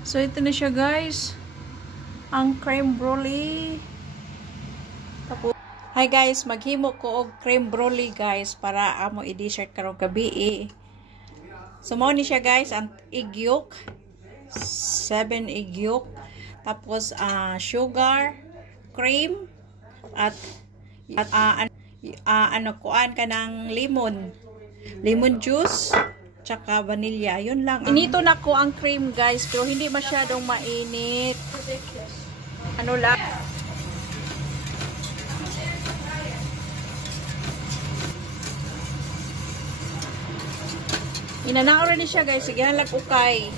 So, ito na siya guys. Ang creme brulee. Tapos, hi guys, maghimo ko og creme brulee guys para amo i-dessert karong gabi. So, mao ni siya guys, ang egg yolk. 7 egg yolk. Tapos, sugar, cream, at kuan ka ng lemon. Lemon juice, tsaka vanilla. Yun lang. Inito na ko ang cream guys, pero hindi masyadong mainit. Ano lang. Inanaon rin siya guys. Sige na lang ukay.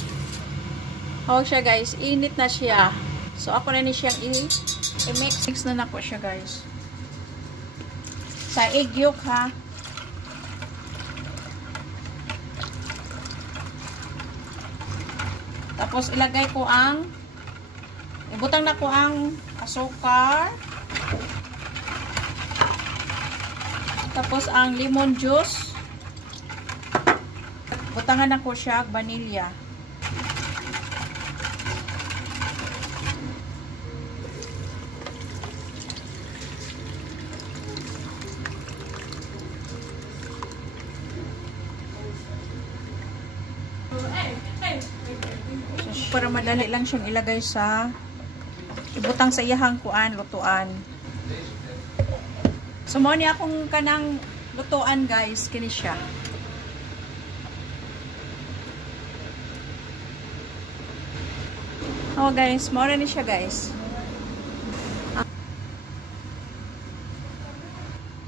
Hawag siya guys. Init na siya. So ako na ni siyang i-mix. Mix na nako siya guys. Sa egg yolk ha. Tapos ilagay ko ibutang na ko ang asukar. Tapos ang lemon juice. Butangan na ko siya vanilla. Para madali lang siyang ilagay ibutang sa iyahang kuan, lutuan. So, mo ni akong kanang lutuan guys, kini siya. Oh guys, mo ni siya guys.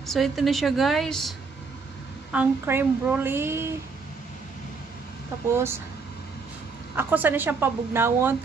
So, ito na siya guys. Ang creme brulee. Tapos, ako sana siyang pabugnawon.